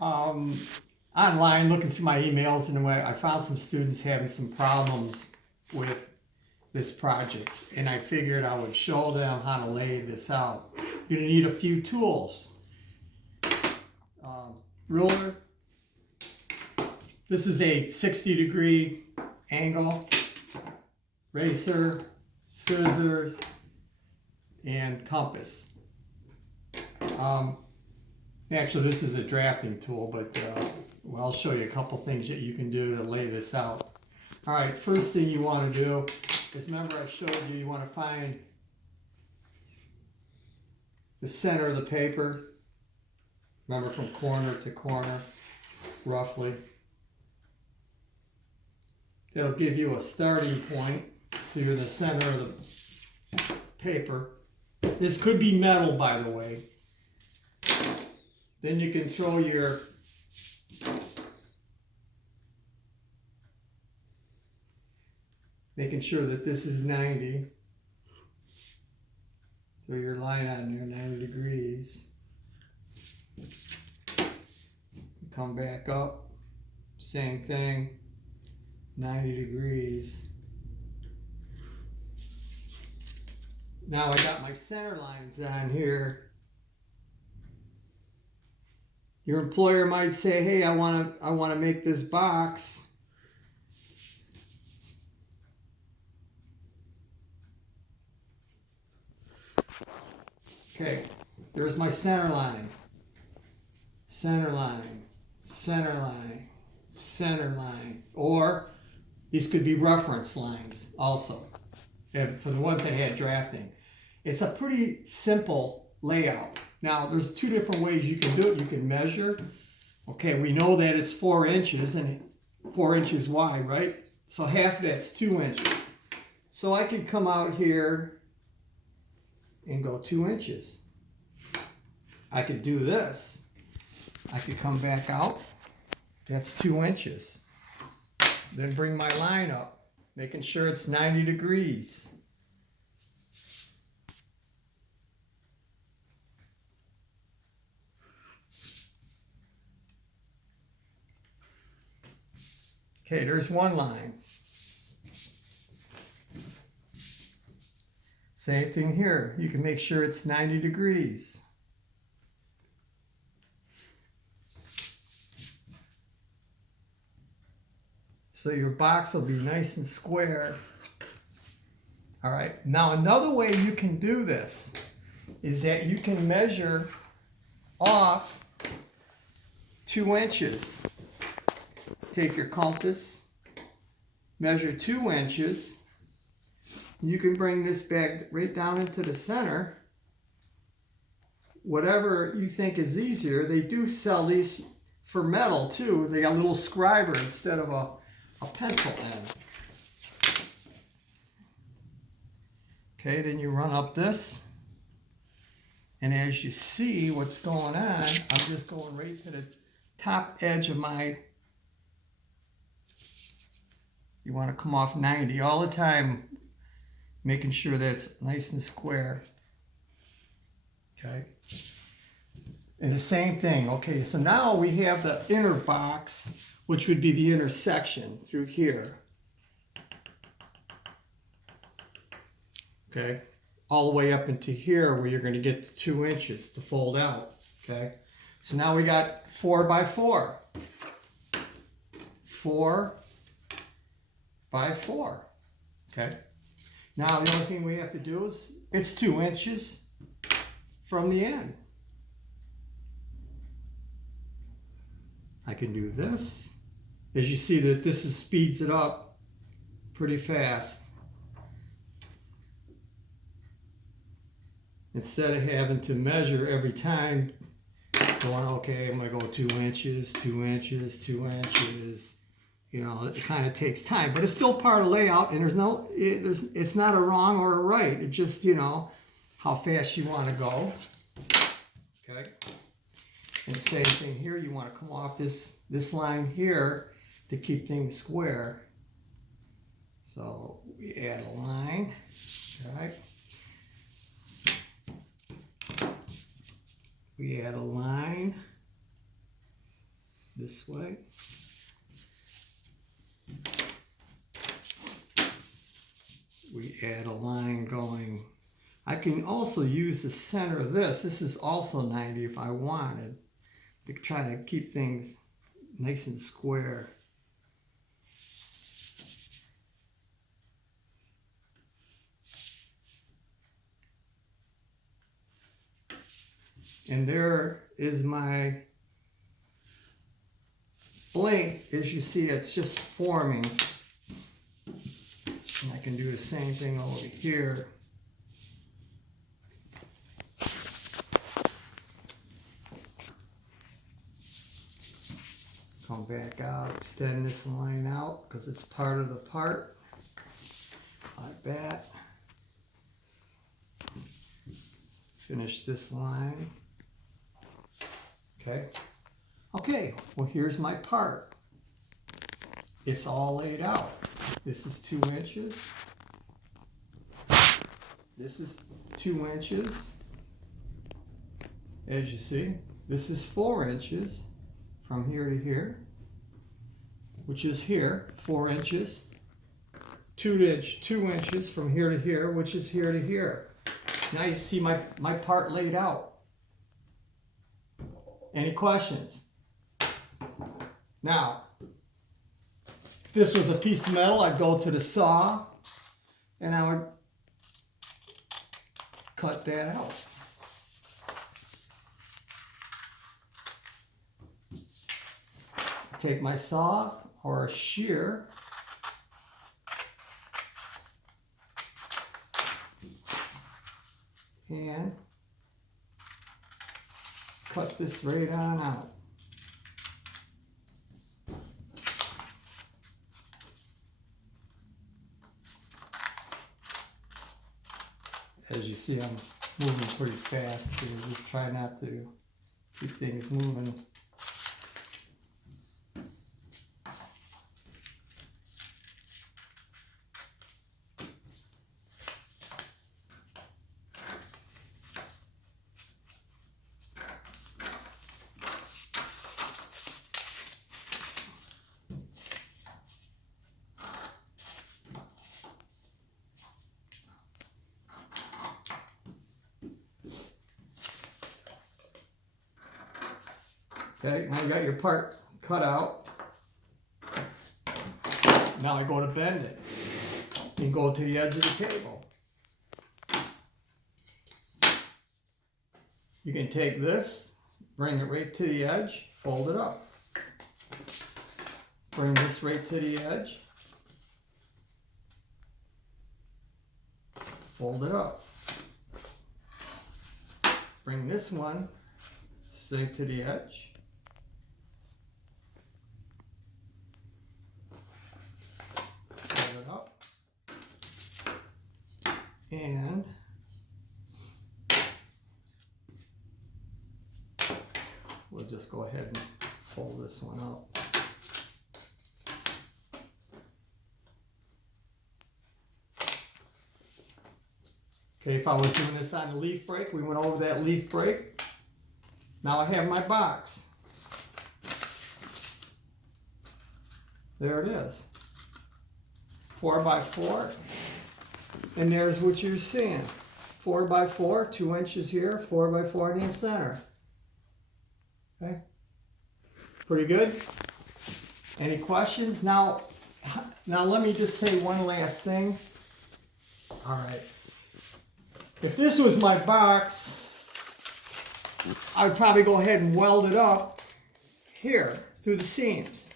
online looking through my emails, and I found some students having some problems with this project, and I figured I would show them how to lay this out. You're gonna need a few tools. Ruler. This is a 60-degree angle. Eraser, scissors, and compass. Actually, this is a drafting tool, but I'll show you a couple things that you can do to lay this out. All right, first thing you want to do is, remember I showed you, you want to find the center of the paper. Remember, from corner to corner, roughly. It'll give you a starting point, so you're in the center of the paper. This could be metal, by the way. Then you can throw your making sure that this is 90. Throw your line on there, 90 degrees. Come back up, same thing, 90 degrees. Now I got my center lines on here. Your employer might say, hey, I want to make this box. Okay, there's my center line. Center line, center line, center line. Or these could be reference lines also, for the ones that had drafting. It's a pretty simple layout. Now, there's two different ways you can do it. You can measure. Okay, we know that it's 4 inches and 4 inches wide, right? So half of that's 2 inches. So I could come out here and go 2 inches. I could do this. I could come back out. That's 2 inches. Then bring my line up, making sure it's 90 degrees. Okay, there's one line. Same thing here. You can make sure it's 90 degrees. So your box will be nice and square. All right, now another way you can do this is that you can measure off 2 inches. Take your compass, measure 2 inches. You can bring this back right down into the center. Whatever you think is easier. They do sell these for metal too. They got a little scriber instead of a pencil end. Okay, then you run up this. And as you see what's going on, I'm just going right to the top edge of my... You want to come off 90 all the time, making sure that's nice and square. Okay. And the same thing. Okay, so now we have the inner box, which would be the intersection through here. Okay. All the way up into here where you're going to get the 2 inches to fold out. Okay. So now we got 4 by 4. 4 by 4. Okay. Now the only thing we have to do is, it's 2 inches from the end. I can do this. As you see that this speeds it up pretty fast. Instead of having to measure every time, going, okay, I'm gonna go 2 inches, 2 inches, 2 inches. You know, it kind of takes time, but it's still part of layout, and it's not a wrong or a right. It's just, you know, how fast you want to go. Okay. And same thing here. You want to come off this line here to keep things square. So we add a line. All right. We add a line. this way. We add a line going. I can also use the center of this. This is also 90 if I wanted to try to keep things nice and square. And there is my blank. As you see, it's just forming. And I can do the same thing over here. Come back out, extend this line out because it's part of the part, like that. Finish this line. Okay. Okay, well here's my part. It's all laid out. This is 2 inches. This is 2 inches. As you see, this is 4 inches. From here to here, which is here, 4 inches. 2 inches from here to here, which is here to here. Now you see my part laid out. Any questions? Now, if this was a piece of metal, I'd go to the saw and I would cut that out. Take my saw or a shear and cut this right on out. As you see, I'm moving pretty fast here. Just try not to keep things moving. Okay, now you got your part cut out. Now I go to bend it and go to the edge of the table. You can take this, bring it right to the edge, fold it up. Bring this right to the edge, fold it up. Bring this one straight to the edge. And we'll just go ahead and fold this one up. Okay, if I was doing this on the leaf break, we went over that leaf break. Now I have my box. There it is. 4 by 4. And there's what you're seeing. 4 by 4, 2 inches here, 4 by 4 in the center. Okay? Pretty good? Any questions? Now let me just say one last thing. All right. If this was my box, I would probably go ahead and weld it up here through the seams.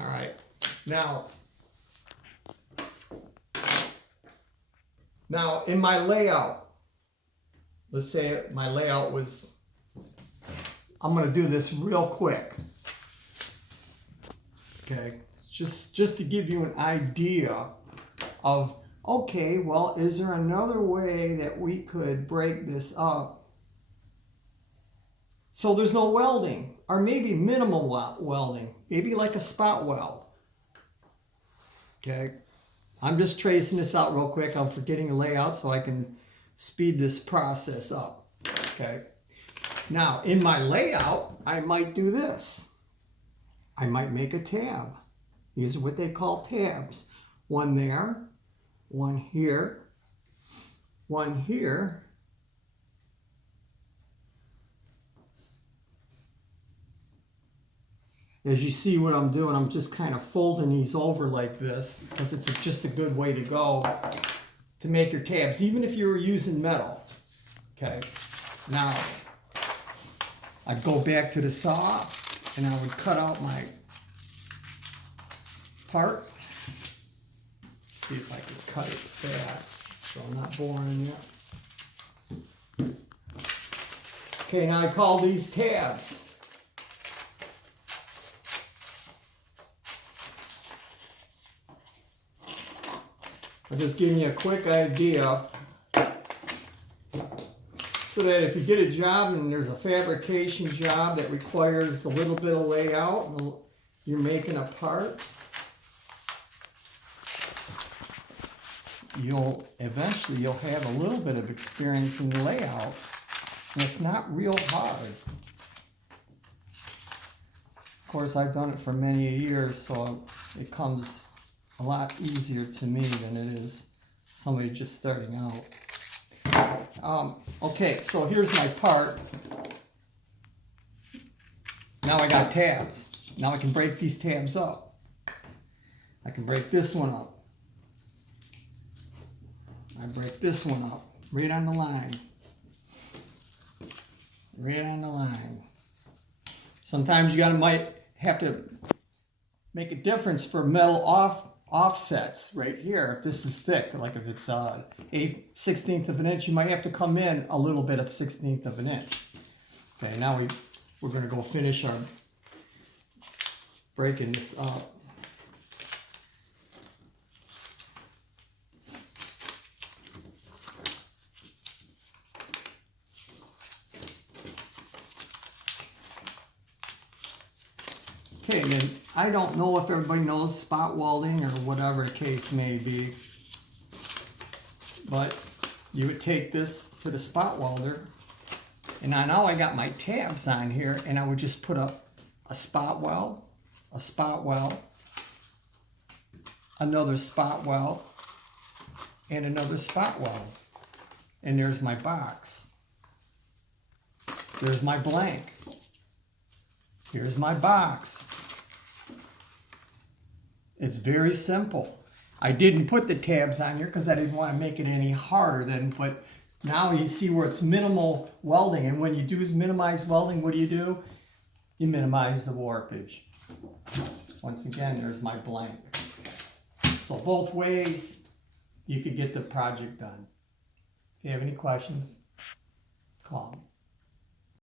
All right. Now, in my layout, let's say my layout was, I'm going to do this real quick. Okay, just to give you an idea of, okay, well, is there another way that we could break this up so there's no welding, or maybe minimal welding, maybe like a spot weld. Okay. I'm just tracing this out real quick. I'm forgetting the layout so I can speed this process up. Okay. Now, in my layout, I might do this. I might make a tab. These are what they call tabs. One there, one here, one here, as you see what I'm doing, I'm just kind of folding these over like this because it's just a good way to go to make your tabs, even if you were using metal. Okay, now I'd go back to the saw and I would cut out my part. See if I can cut it fast so I'm not boring you. Okay, now I call these tabs. I'm just giving you a quick idea so that if you get a job and there's a fabrication job that requires a little bit of layout and you're making a part, you'll eventually have a little bit of experience in the layout, and it's not real hard. Of course, I've done it for many years, so it comes a lot easier to me than it is somebody just starting out. Okay, so here's my part. Now I got tabs. Now I can break these tabs up. I can break this one up. I break this one up right on the line. Right on the line. Sometimes you might have to make a difference for metal offsets right here. If this is thick, like if it's 1/16 of an inch, you might have to come in a little bit of 1/16 of an inch. Okay, now we're going to go finish our breaking this up. Okay, and I don't know if everybody knows spot welding or whatever the case may be, but you would take this to the spot welder, and now I got my tabs on here, and I would just put up a spot weld, another spot weld, and another spot weld. And there's my box. There's my blank. Here's my box. It's very simple. I didn't put the tabs on here because I didn't want to make it any harder but now you see where it's minimal welding, and when you do minimize welding, what do? You minimize the warpage. Once again, there's my blank. So both ways you could get the project done. If you have any questions, call me.